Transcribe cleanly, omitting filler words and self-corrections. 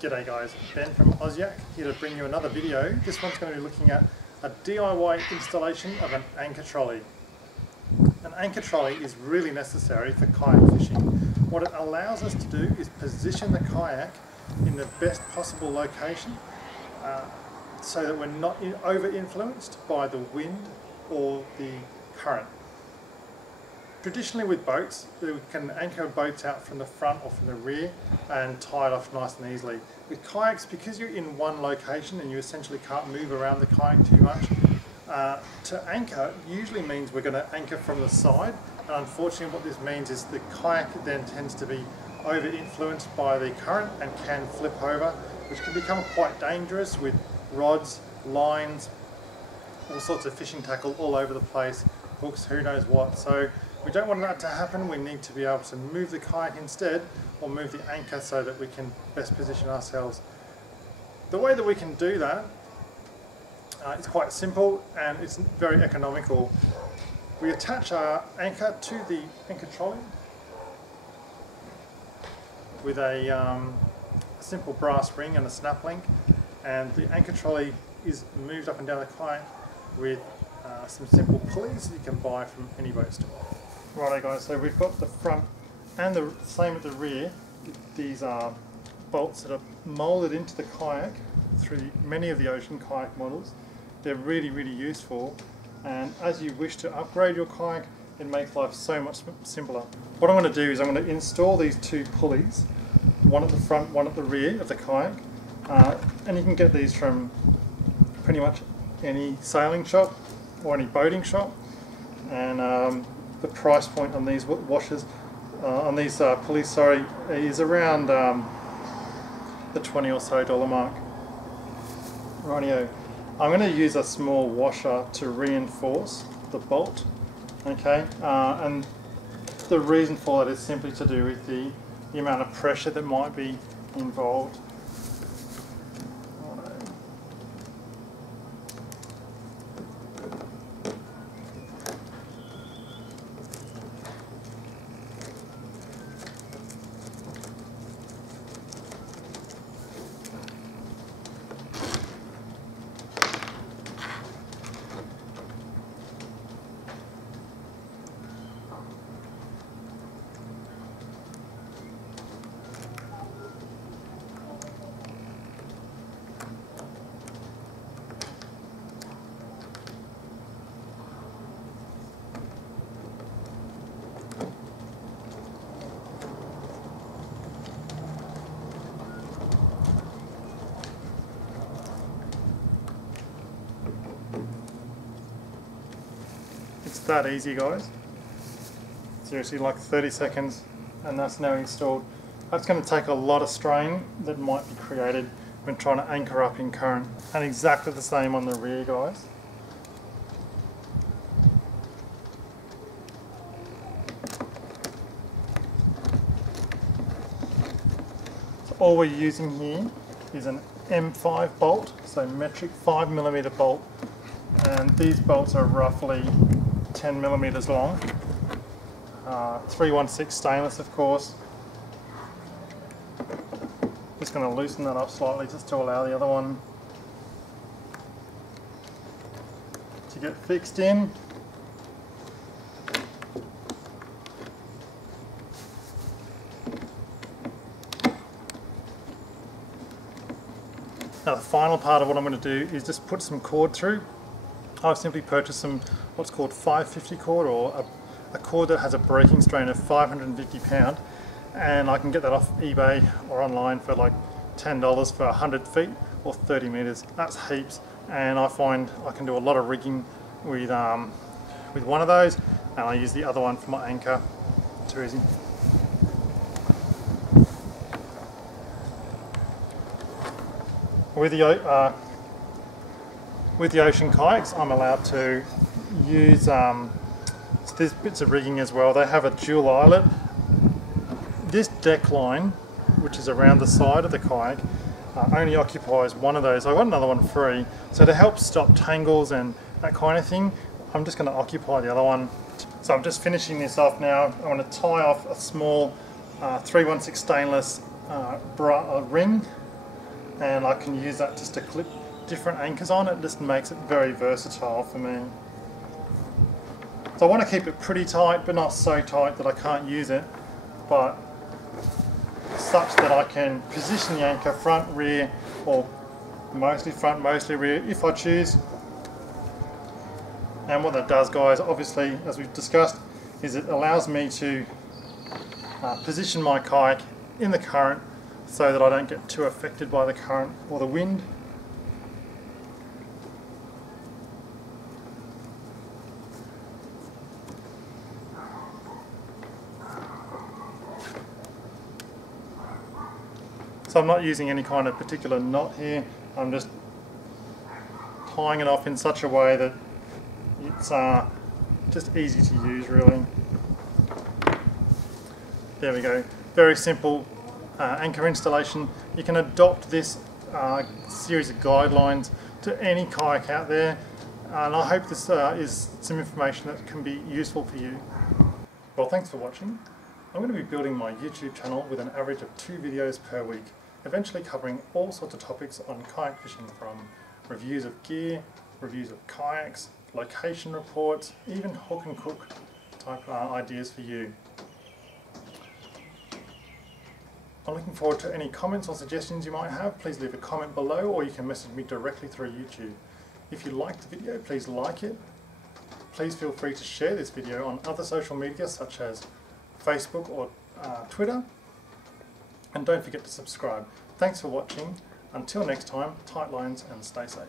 G'day guys, Ben from Ausyak here to bring you another video. This one's going to be looking at a DIY installation of an anchor trolley. An anchor trolley is really necessary for kayak fishing. What it allows us to do is position the kayak in the best possible location so that we're not over-influenced by the wind or the current. Traditionally with boats, we can anchor boats out from the front or from the rear and tie it off nice and easily. With kayaks, because you're in one location and you essentially can't move around the kayak too much, to anchor usually means we're going to anchor from the side, and unfortunately what this means is the kayak then tends to be over-influenced by the current and can flip over, which can become quite dangerous with rods, lines, all sorts of fishing tackle all over the place, hooks, who knows what. So we don't want that to happen. We need to be able to move the kayak instead, or move the anchor so that we can best position ourselves. The way that we can do that is quite simple and it's very economical. We attach our anchor to the anchor trolley with a simple brass ring and a snap link, and the anchor trolley is moved up and down the kayak with some simple pulleys that you can buy from any boat store. Righto guys, so we've got the front and the same at the rear. These are bolts that are moulded into the kayak through many of the ocean kayak models. They're really useful, and as you wish to upgrade your kayak, it makes life so much simpler. What I'm going to do is I'm going to install these two pulleys, one at the front, one at the rear of the kayak, and you can get these from pretty much any sailing shop or any boating shop, and the price point on these washers, on these pulleys, sorry, is around the $20 or so mark. Rightio. I'm going to use a small washer to reinforce the bolt, okay, and the reason for that is simply to do with the amount of pressure that might be involved. It's that easy guys, seriously, like 30 seconds and that's now installed. That's going to take a lot of strain that might be created when trying to anchor up in current, and exactly the same on the rear guys. So all we're using here is an M5 bolt, so metric 5mm bolt, and these bolts are roughly 10mm long, 316 stainless of course. Just going to loosen that up slightly just to allow the other one to get fixed in. Now the final part of what I'm going to do is just put some cord through. I've simply purchased some what's called 550 cord, or a cord that has a breaking strain of 550 pound, and I can get that off eBay or online for like $10 for 100 feet or 30 meters. That's heaps, and I find I can do a lot of rigging with one of those, and I use the other one for my anchor. Too easy. With the ocean kayaks, I'm allowed to use these bits of rigging as well. They have a dual eyelet. This deck line, which is around the side of the kayak, only occupies one of those. I got another one free, so to help stop tangles and that kind of thing, I'm just going to occupy the other one. So I'm just finishing this off now. I want to tie off a small 316 stainless ring and I can use that just to clip different anchors on. It just makes it very versatile for me. So I want to keep it pretty tight, but not so tight that I can't use it, but such that I can position the anchor front, rear, or mostly front, mostly rear if I choose. And what that does, guys, obviously, as we've discussed, is it allows me to position my kayak in the current so that I don't get too affected by the current or the wind. So I'm not using any kind of particular knot here, I'm just tying it off in such a way that it's just easy to use, really. There we go, very simple anchor installation. You can adopt this series of guidelines to any kayak out there, and I hope this is some information that can be useful for you. Well, thanks for watching. I'm going to be building my YouTube channel with an average of 2 videos per week, eventually covering all sorts of topics on kayak fishing, from reviews of gear, reviews of kayaks, location reports, even hook and cook type ideas for you. I'm looking forward to any comments or suggestions you might have. Please leave a comment below, or you can message me directly through YouTube. If you liked the video, please like it. Please feel free to share this video on other social media such as Facebook or Twitter, and don't forget to subscribe. Thanks for watching. Until next time, tight lines and stay safe.